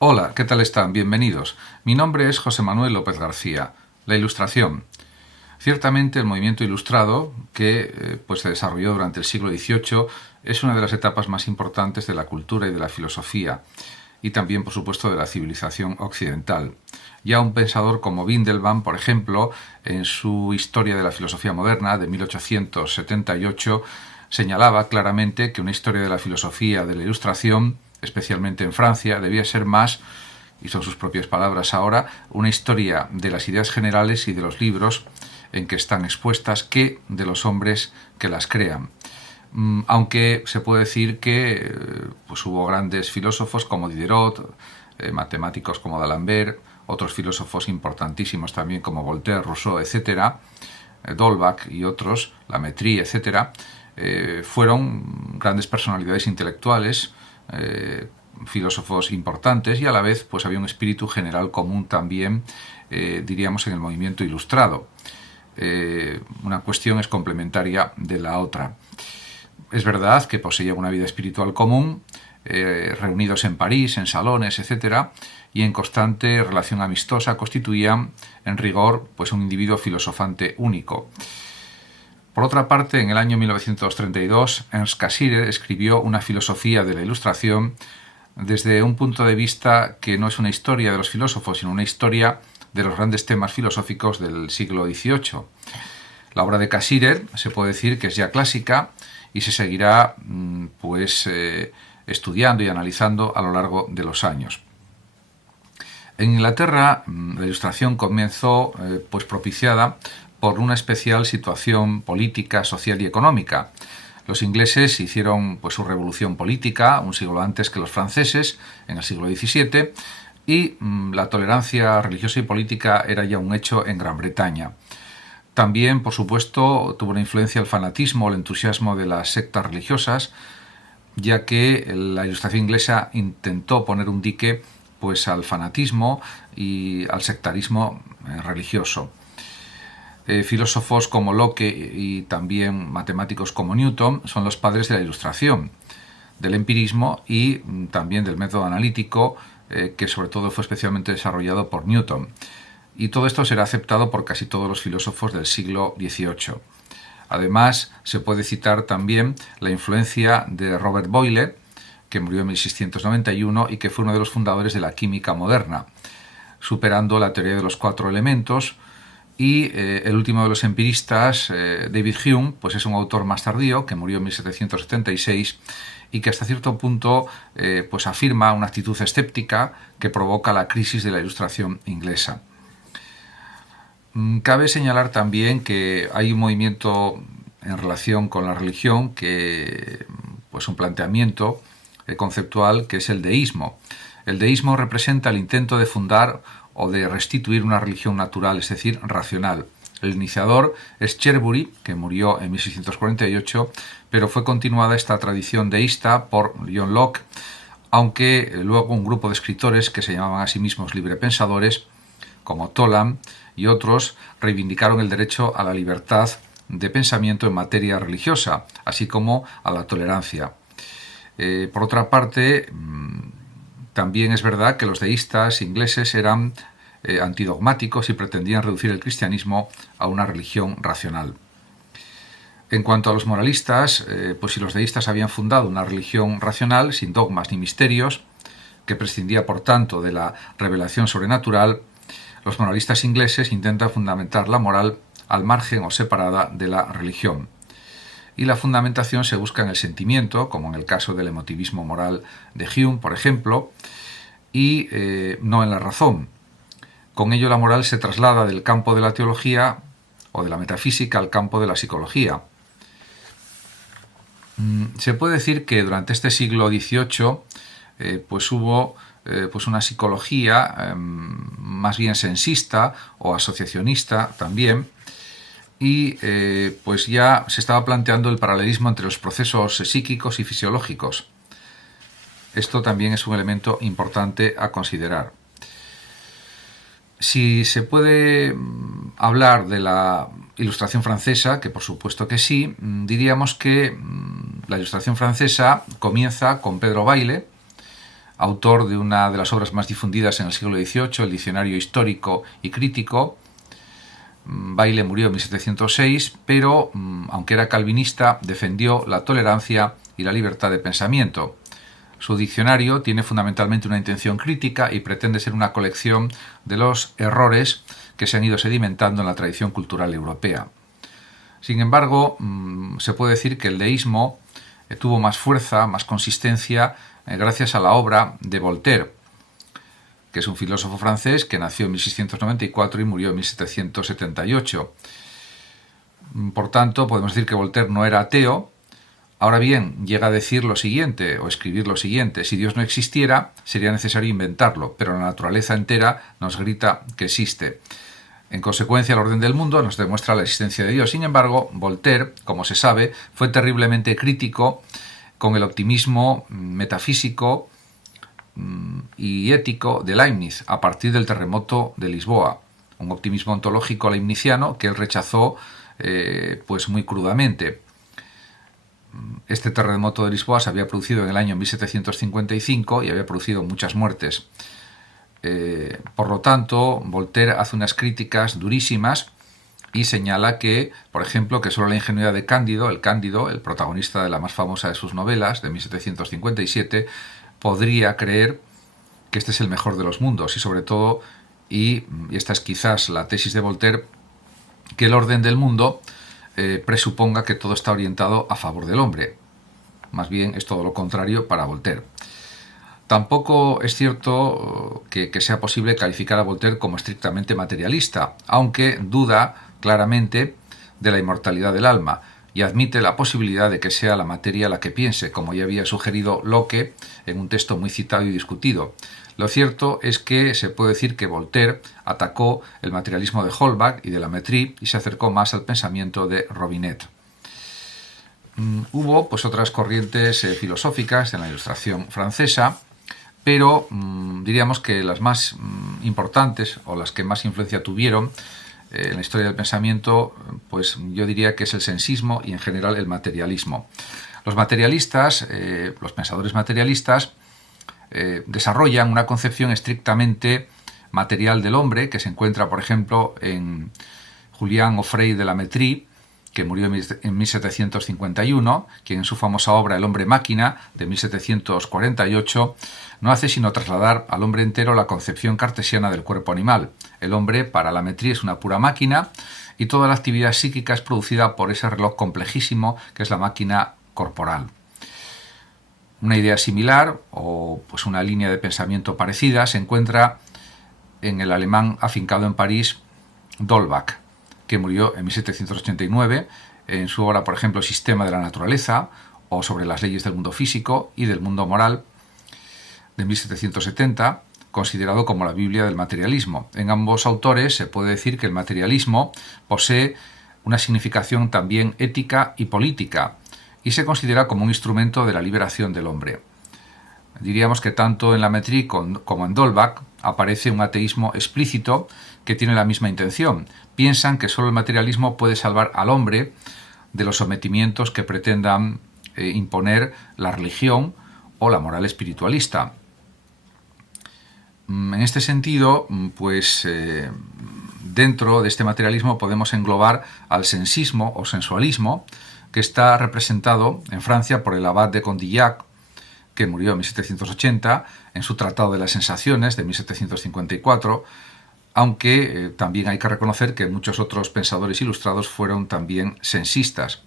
Hola, ¿qué tal están? Bienvenidos. Mi nombre es José Manuel López García. La Ilustración. Ciertamente el movimiento ilustrado, que pues se desarrolló durante el siglo XVIII, es una de las etapas más importantes de la cultura y de la filosofía, y también, por supuesto, de la civilización occidental. Ya un pensador como Windelband, por ejemplo, en su Historia de la filosofía moderna de 1878, señalaba claramente que una historia de la filosofía de la Ilustración, especialmente en Francia, debía ser más, y son sus propias palabras ahora, una historia de las ideas generales y de los libros en que están expuestas que de los hombres que las crean. Aunque se puede decir que pues hubo grandes filósofos como Diderot, matemáticos como D'Alembert, otros filósofos importantísimos también como Voltaire, Rousseau, etcétera, D'Holbach y otros, Lametrie, etcétera, fueron grandes personalidades intelectuales, filósofos importantes, y a la vez pues había un espíritu general común también, diríamos, en el movimiento ilustrado. Una cuestión es complementaria de la otra. Es verdad que poseían una vida espiritual común, reunidos en París, en salones, etcétera, y en constante relación amistosa, constituían, en rigor, pues un individuo filosofante único. Por otra parte, en el año 1932, Ernst Cassirer escribió una filosofía de la Ilustración desde un punto de vista que no es una historia de los filósofos, sino una historia de los grandes temas filosóficos del siglo XVIII. La obra de Cassirer se puede decir que es ya clásica y se seguirá estudiando y analizando a lo largo de los años. En Inglaterra, la Ilustración comenzó pues propiciada por una especial situación política, social y económica. Los ingleses hicieron pues su revolución política un siglo antes que los franceses, en el siglo XVII, y la tolerancia religiosa y política era ya un hecho en Gran Bretaña. También, por supuesto, tuvo una influencia el fanatismo, el entusiasmo de las sectas religiosas, ya que la Ilustración inglesa intentó poner un dique pues al fanatismo y al sectarismo religioso. Filósofos como Locke y también matemáticos como Newton son los padres de la Ilustración, del empirismo y también del método analítico, que sobre todo fue especialmente desarrollado por Newton. Y todo esto será aceptado por casi todos los filósofos del siglo XVIII. Además, se puede citar también la influencia de Robert Boyle, que murió en 1691 y que fue uno de los fundadores de la química moderna, superando la teoría de los cuatro elementos. Y el último de los empiristas, David Hume, pues es un autor más tardío, que murió en 1776 y que hasta cierto punto pues afirma una actitud escéptica que provoca la crisis de la Ilustración inglesa. Cabe señalar también que hay un movimiento en relación con la religión, que pues un planteamiento conceptual, que es el deísmo. El deísmo representa el intento de fundar o de restituir una religión natural, es decir, racional. El iniciador es Cherbury, que murió en 1648, pero fue continuada esta tradición deísta por John Locke, aunque luego un grupo de escritores que se llamaban a sí mismos librepensadores, como Toland y otros, reivindicaron el derecho a la libertad de pensamiento en materia religiosa, así como a la tolerancia. Por otra parte, también es verdad que los deístas ingleses eran antidogmáticos y pretendían reducir el cristianismo a una religión racional. En cuanto a los moralistas, pues si los deístas habían fundado una religión racional, sin dogmas ni misterios, que prescindía por tanto de la revelación sobrenatural, los moralistas ingleses intentan fundamentar la moral al margen o separada de la religión. Y la fundamentación se busca en el sentimiento, como en el caso del emotivismo moral de Hume, por ejemplo, y no en la razón. Con ello la moral se traslada del campo de la teología o de la metafísica al campo de la psicología. Se puede decir que durante este siglo XVIII pues hubo pues una psicología más bien sensista o asociacionista también, y pues ya se estaba planteando el paralelismo entre los procesos psíquicos y fisiológicos. Esto también es un elemento importante a considerar. Si se puede hablar de la Ilustración francesa, que por supuesto que sí, diríamos que la Ilustración francesa comienza con Pedro Bayle, autor de una de las obras más difundidas en el siglo XVIII, el Diccionario Histórico y Crítico. Bayle murió en 1706, pero, aunque era calvinista, defendió la tolerancia y la libertad de pensamiento. Su diccionario tiene fundamentalmente una intención crítica y pretende ser una colección de los errores que se han ido sedimentando en la tradición cultural europea. Sin embargo, se puede decir que el deísmo tuvo más fuerza, más consistencia, gracias a la obra de Voltaire, que es un filósofo francés que nació en 1694 y murió en 1778. Por tanto, podemos decir que Voltaire no era ateo. Ahora bien, llega a decir lo siguiente, o escribir lo siguiente: si Dios no existiera, sería necesario inventarlo, pero la naturaleza entera nos grita que existe. En consecuencia, el orden del mundo nos demuestra la existencia de Dios. Sin embargo, Voltaire, como se sabe, fue terriblemente crítico con el optimismo metafísico y ético de Leibniz a partir del terremoto de Lisboa, un optimismo ontológico leibniziano que él rechazó pues muy crudamente. Este terremoto de Lisboa se había producido en el año 1755 y había producido muchas muertes. Por lo tanto, Voltaire hace unas críticas durísimas y señala que, por ejemplo, que solo la ingenuidad de Cándido, el protagonista de la más famosa de sus novelas, de 1757, podría creer que este es el mejor de los mundos y, sobre todo, y esta es quizás la tesis de Voltaire, que el orden del mundo presuponga que todo está orientado a favor del hombre. Más bien es todo lo contrario para Voltaire. Tampoco es cierto que sea posible calificar a Voltaire como estrictamente materialista, aunque duda claramente de la inmortalidad del alma y admite la posibilidad de que sea la materia la que piense, como ya había sugerido Locke en un texto muy citado y discutido. Lo cierto es que se puede decir que Voltaire atacó el materialismo de Holbach y de la Métrie y se acercó más al pensamiento de Robinet. Hubo pues otras corrientes filosóficas en la Ilustración francesa, pero diríamos que las más importantes o las que más influencia tuvieron en la historia del pensamiento, pues yo diría que es el sensismo y en general el materialismo. Los materialistas, los pensadores materialistas, desarrollan una concepción estrictamente material del hombre que se encuentra, por ejemplo, en Julian Offray de la Métrie, que murió en 1751, quien en su famosa obra El hombre máquina, de 1748, no hace sino trasladar al hombre entero la concepción cartesiana del cuerpo animal. El hombre, para la Métrie, es una pura máquina y toda la actividad psíquica es producida por ese reloj complejísimo que es la máquina corporal. Una idea similar, o pues una línea de pensamiento parecida, se encuentra en el alemán afincado en París, d'Holbach, que murió en 1789, en su obra, por ejemplo, Sistema de la Naturaleza, o sobre las leyes del mundo físico y del mundo moral, de 1770, considerado como la Biblia del materialismo. En ambos autores se puede decir que el materialismo posee una significación también ética y política, y se considera como un instrumento de la liberación del hombre. Diríamos que tanto en la Métrie como en d'Holbach aparece un ateísmo explícito que tiene la misma intención. Piensan que solo el materialismo puede salvar al hombre de los sometimientos que pretendan imponer la religión o la moral espiritualista. En este sentido, pues dentro de este materialismo podemos englobar al sensismo o sensualismo, que está representado en Francia por el abad de Condillac, que murió en 1780, en su Tratado de las Sensaciones de 1754, aunque también hay que reconocer que muchos otros pensadores ilustrados fueron también sensistas.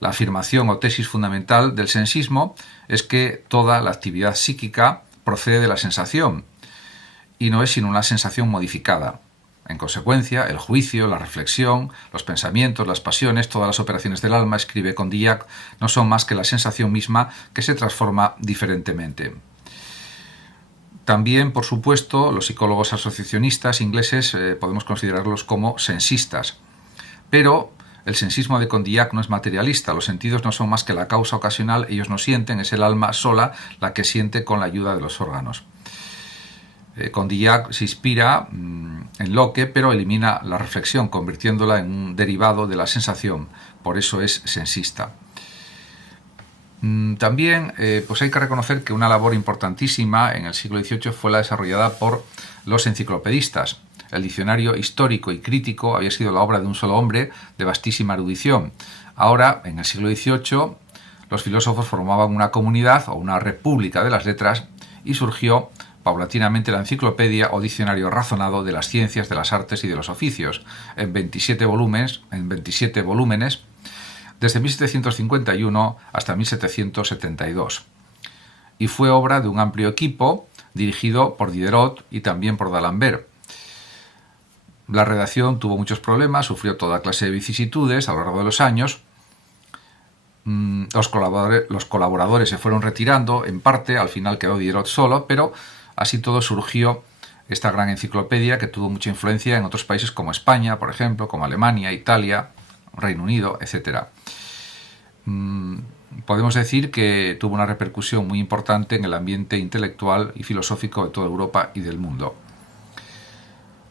La afirmación o tesis fundamental del sensismo es que toda la actividad psíquica procede de la sensación y no es sino una sensación modificada. En consecuencia, el juicio, la reflexión, los pensamientos, las pasiones, todas las operaciones del alma, escribe Condillac, no son más que la sensación misma que se transforma diferentemente. También, por supuesto, los psicólogos asociacionistas ingleses podemos considerarlos como sensistas. Pero el sensismo de Condillac no es materialista, los sentidos no son más que la causa ocasional, ellos no sienten, es el alma sola la que siente con la ayuda de los órganos. Condillac se inspira en Locke, pero elimina la reflexión, convirtiéndola en un derivado de la sensación. Por eso es sensista. También pues hay que reconocer que una labor importantísima en el siglo XVIII fue la desarrollada por los enciclopedistas. El diccionario histórico y crítico había sido la obra de un solo hombre de vastísima erudición. Ahora, en el siglo XVIII, los filósofos formaban una comunidad o una república de las letras y surgió paulatinamente la enciclopedia o diccionario razonado de las ciencias, de las artes y de los oficios, en 27 volúmenes, desde 1751 hasta 1772. Y fue obra de un amplio equipo dirigido por Diderot y también por D'Alembert. La redacción tuvo muchos problemas, sufrió toda clase de vicisitudes a lo largo de los años. Los colaboradores se fueron retirando, en parte, al final quedó Diderot solo, pero así todo surgió esta gran enciclopedia que tuvo mucha influencia en otros países como España, por ejemplo, como Alemania, Italia, Reino Unido, etc. Podemos decir que tuvo una repercusión muy importante en el ambiente intelectual y filosófico de toda Europa y del mundo.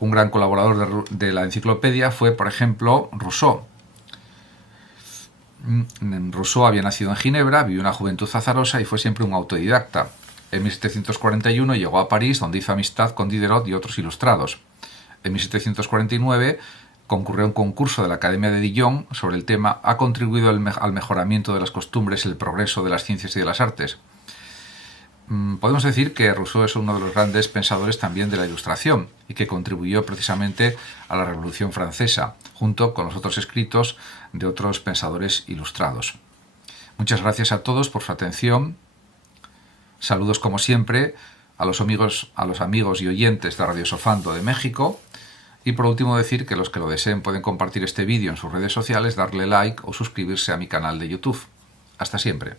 Un gran colaborador de la enciclopedia fue, por ejemplo, Rousseau. Rousseau había nacido en Ginebra, vivió una juventud azarosa y fue siempre un autodidacta. En 1741 llegó a París, donde hizo amistad con Diderot y otros ilustrados. En 1749 concurrió a un concurso de la Academia de Dijon sobre el tema «¿Ha contribuido al mejoramiento de las costumbres el progreso de las ciencias y de las artes?». Podemos decir que Rousseau es uno de los grandes pensadores también de la Ilustración y que contribuyó precisamente a la Revolución Francesa, junto con los otros escritos de otros pensadores ilustrados. Muchas gracias a todos por su atención. Saludos como siempre a los amigos y oyentes de Radio Sofando de México. Y por último decir que los que lo deseen pueden compartir este vídeo en sus redes sociales, darle like o suscribirse a mi canal de YouTube. Hasta siempre.